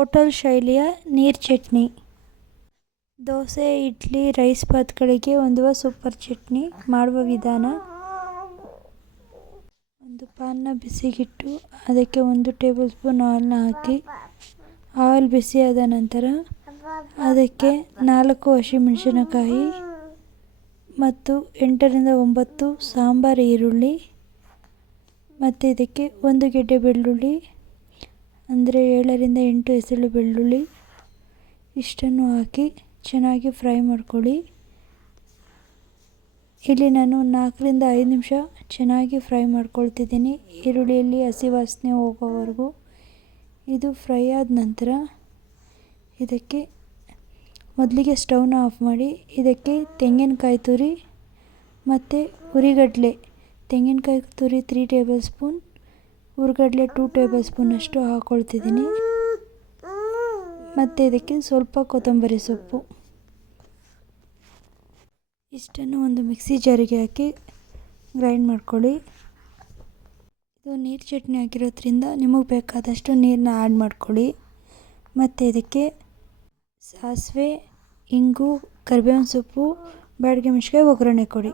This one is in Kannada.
ಹೋಟೆಲ್ ಶೈಲಿಯ ನೀರು ಚಟ್ನಿ. ದೋಸೆ, ಇಡ್ಲಿ, ರೈಸ್ ಬಾತ್ಗಳಿಗೆ ಹೊಂದುವ ಸೂಪರ್ ಚಟ್ನಿ ಮಾಡುವ ವಿಧಾನ. ಒಂದು ಪ್ಯಾನ್ನ ಬಿಸಿಗಿಟ್ಟು ಅದಕ್ಕೆ 1 ಟೇಬಲ್ ಸ್ಪೂನ್ ಆಯಿಲ್ನ ಹಾಕಿ, ಆಯಿಲ್ ಬಿಸಿಯಾದ ನಂತರ ಅದಕ್ಕೆ 4 ಹಸಿಮೆಣಸಿನಕಾಯಿ ಮತ್ತು 8ರಿಂದ 9 ಸಾಂಬಾರು ಈರುಳ್ಳಿ ಮತ್ತು ಇದಕ್ಕೆ 1 ಗೆಡ್ಡೆ ಬೆಳ್ಳುಳ್ಳಿ, ಅಂದರೆ 7ರಿಂದ 8 ಎಸಳು ಬೆಳ್ಳುಳ್ಳಿ, ಇಷ್ಟನ್ನು ಹಾಕಿ ಚೆನ್ನಾಗಿ ಫ್ರೈ ಮಾಡ್ಕೊಳ್ಳಿ. ಇಲ್ಲಿ ನಾನು 4ರಿಂದ 5 ನಿಮಿಷ ಚೆನ್ನಾಗಿ ಫ್ರೈ ಮಾಡ್ಕೊಳ್ತಿದ್ದೀನಿ, ಈರುಳ್ಳಿಯಲ್ಲಿ ಹಸಿ ವಾಸನೆ ಹೋಗೋವರೆಗೂ. ಇದು ಫ್ರೈ ಆದ ನಂತರ ಇದಕ್ಕೆ ಮೊದಲಿಗೆ ಸ್ಟವ್ನ ಆಫ್ ಮಾಡಿ, ಇದಕ್ಕೆ ತೆಂಗಿನಕಾಯಿ ತುರಿ ಮತ್ತು ಹುರಿಗಡಲೆ. ತೆಂಗಿನಕಾಯಿ ತುರಿ 3 ಟೇಬಲ್ ಸ್ಪೂನ್, ಹುರಿಗಡಲೆ 2 ಟೇಬಲ್ ಸ್ಪೂನಷ್ಟು ಹಾಕ್ಕೊಳ್ತಿದ್ದೀನಿ. ಮತ್ತು ಇದಕ್ಕೆ ಸ್ವಲ್ಪ ಕೊತ್ತಂಬರಿ ಸೊಪ್ಪು, ಇಷ್ಟನ್ನು ಒಂದು ಮಿಕ್ಸಿ ಜಾರಿಗೆ ಹಾಕಿ ಗ್ರೈಂಡ್ ಮಾಡ್ಕೊಳ್ಳಿ. ಇದು ನೀರು ಚಟ್ನಿ ಆಗಿರೋದ್ರಿಂದ ನಿಮಗೆ ಬೇಕಾದಷ್ಟು ನೀರನ್ನ ಆ್ಯಡ್ ಮಾಡ್ಕೊಳ್ಳಿ. ಮತ್ತು ಇದಕ್ಕೆ ಸಾಸಿವೆ, ಇಂಗು, ಕರಿಬೇವಿನ ಸೊಪ್ಪು, ಬ್ಯಾಡಗಿ ಮೆಣಸಿನ್ಕಾಯಿ ಒಗ್ಗರಣೆ ಕೊಡಿ.